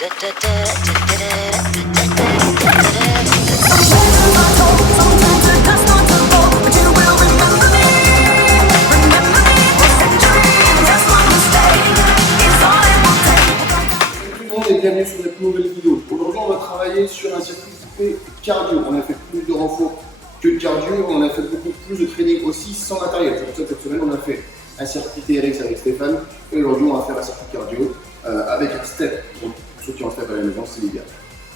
Et bienvenue sur cette nouvelle vidéo. Aujourd'hui, on va travailler sur un circuit typé cardio. On a fait plus de renfort que de cardio, on a fait beaucoup plus de training aussi sans matériel. C'est pour ça que cette semaine, on a fait un circuit TRX avec Stéphane. Et aujourd'hui, on va faire un circuit cardio avec un step. Donc, pour ceux qui ont un step à la maison, c'est l'idéal.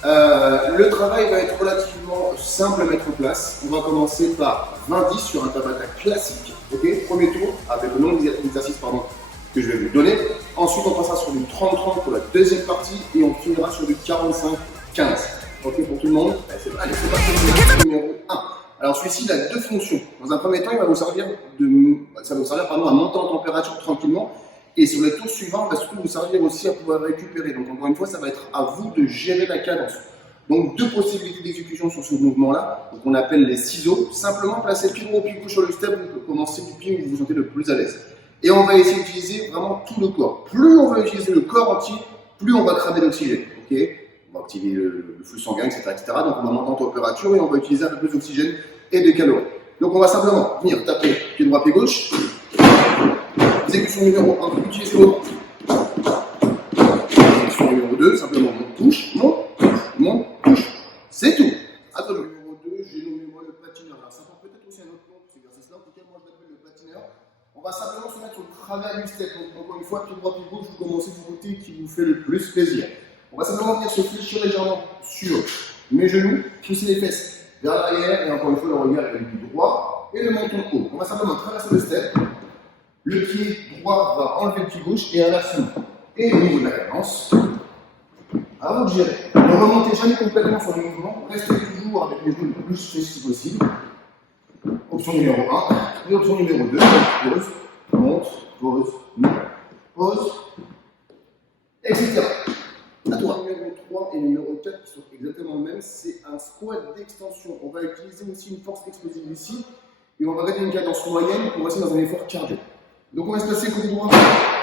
Le travail va être relativement simple à mettre en place. On va commencer par 20-10 sur un Tabata classique. Okay, premier tour avec le nombre d'exercices que je vais vous donner. Ensuite, on passera sur du 30-30 pour la deuxième partie et on finira sur du 45-15. Ok pour tout le monde? Allez, c'est parti. Numéro 1. Alors celui-ci, il a deux fonctions. Dans un premier temps, il va vous servir à monter en température tranquillement. Et sur les tours suivants, il va surtout vous servir aussi à pouvoir récupérer. Donc encore une fois, ça va être à vous de gérer la cadence. Donc deux possibilités d'exécution sur ce mouvement-là, qu'on appelle les ciseaux. Simplement placer le pied droit au pied gauche sur le step, vous commencez du pied où vous vous sentez le plus à l'aise. Et on va essayer d'utiliser vraiment tout le corps. Plus on va utiliser le corps entier, plus on va cramer d'oxygène. Okay, on va activer le flux sanguin, etc., etc. Donc on va monter en température et on va utiliser un peu plus d'oxygène et de calories. Donc on va simplement venir taper pied droit, pied gauche. Exécution numéro 1, utilisez vos bras. Exécution numéro 2, simplement monte, touche, monte, touche. C'est tout. Attends, le numéro 2, j'ai nommé moi le patineur. Alors ça porte peut-être aussi un autre nom pour cet exercice-là. En tout cas, moi je l'appelle le patineur. On va simplement se mettre au travers du step. Donc encore une fois, pied droit, pied gauche, vous commencez du côté qui vous fait le plus plaisir. On va simplement venir se fléchir légèrement sur mes genoux, pousser les fesses vers l'arrière et encore une fois le regard avec le pied droit et le menton haut. On va simplement traverser le step. Le pied droit va enlever le pied gauche et inversement. Et au niveau de la cadence, à vous de gérer. Ne remontez jamais complètement sur le mouvement, restez toujours avec les genoux le plus fléchis possible. Option numéro 1 et option numéro 2, pause, monte, pause, monte, pause, etc. À toi. Numéro 3 et numéro 4 qui sont exactement le même, c'est un squat d'extension. On va utiliser aussi une force explosive ici et on va garder une cadence moyenne pour rester dans un effort cardio. Donc on va se placer côté droit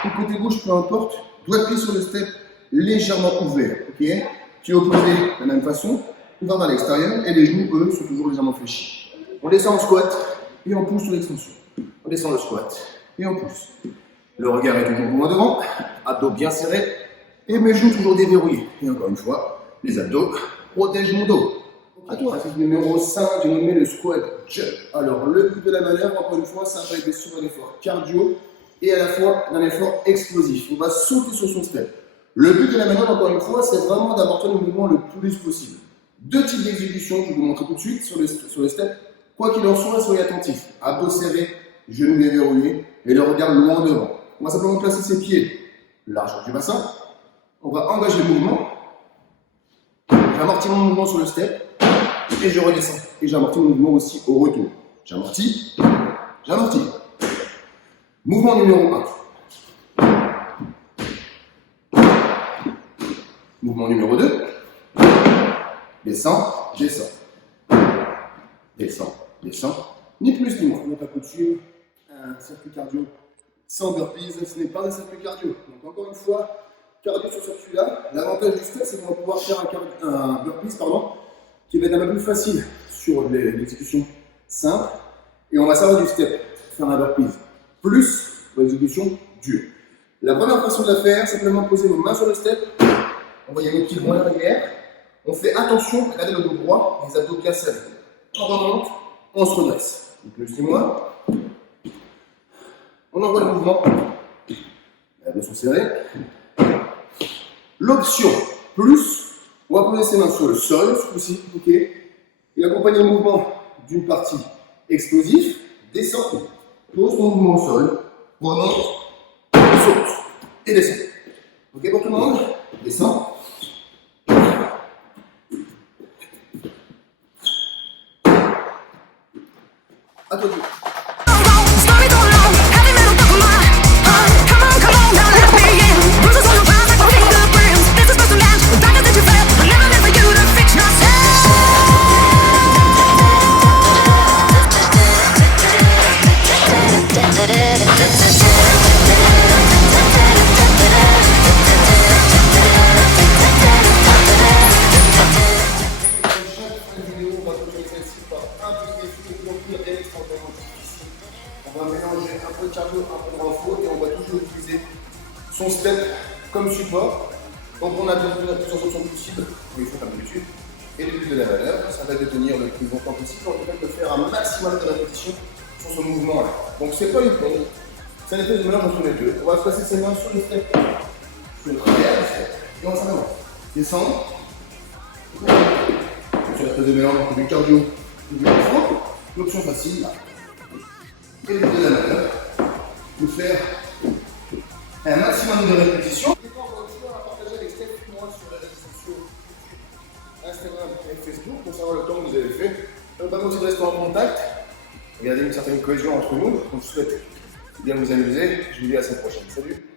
ou côté gauche, peu importe, doigt de pied sur le step légèrement ouvert. Okay, pied opposé de la même façon, ouvert vers l'extérieur et les genoux, eux, sont toujours légèrement fléchis. On descend en squat et on pousse sur l'extension. On descend le squat et on pousse. Le regard est toujours loin devant, abdos bien serrés et mes genoux toujours déverrouillés. Et encore une fois, les abdos protègent mon dos. À toi. C'est le numéro 5, j'ai nommé le squat jump. Alors, le but de la manœuvre, encore une fois, ça va être sur un effort cardio et à la fois un effort explosif. On va sauter sur son step. Le but de la manœuvre, encore une fois, c'est vraiment d'apporter le mouvement le plus possible. Deux types d'exécution, je vais vous montrer tout de suite sur le step. Quoi qu'il en soit, soyez attentifs. Abdos serrés, genoux déverrouillés et le regard loin devant. On va simplement placer ses pieds largeur du bassin. On va engager le mouvement. J'amortis mon mouvement sur le step. Et je redescends. Et j'amortis mon mouvement aussi au retour. J'amortis. J'amortis. Mouvement numéro 1. Mouvement numéro 2. Descends, descends. Descends, descends. Ni plus ni moins. On n'a pas coutume. Un circuit cardio sans burpees, ce n'est pas un circuit cardio. Donc encore une fois, cardio sur ce circuit-là. L'avantage du step, c'est qu'on va pouvoir faire un burpees, qui va être un peu plus facile sur l'exécution simple. Et on va servir du step, faire un burpees, plus l'exécution dure. La première façon de la faire, c'est simplement poser vos mains sur le step. On va y aller pieds loin en arrière. On fait attention à garder le dos droit, les abdos bien serrés. On remonte, on se redresse. Plus ni moins. On envoie le mouvement. Les abdos sont serrés. L'option plus, on va poser ses mains sur le sol, ce coup-ci, ok, et accompagner le mouvement d'une partie explosive, descend, pose ton mouvement au sol, remonte, saute, et descend. Ok pour tout le monde? Descend. À toi de jouer. support. Donc on a plusieurs options possibles, il faut comme d'habitude. Et le but de la manœuvre, ça va être de tenir le plus longtemps possible, en tout cas de faire un maximum de répétitions sur ce mouvement-là. Donc c'est pas une pompe, c'est un effet de mélange entre les deux. On va se placer ses mains sur le step, sur le travers, et on s'en va. Descendre. Sur l'effet de mélange entre du cardio et du renfort. L'option facile, là. Et le but de la manœuvre, de faire un maximum de répétitions. Et quand on va partager avec Steph et moi sur les réseaux sociaux, Instagram et Facebook, pour savoir le temps que vous avez fait. Ça nous permet aussi de rester en contact, de garder une certaine cohésion entre nous. Donc je vous souhaite bien vous amuser. Je vous dis à la semaine prochaine. Salut!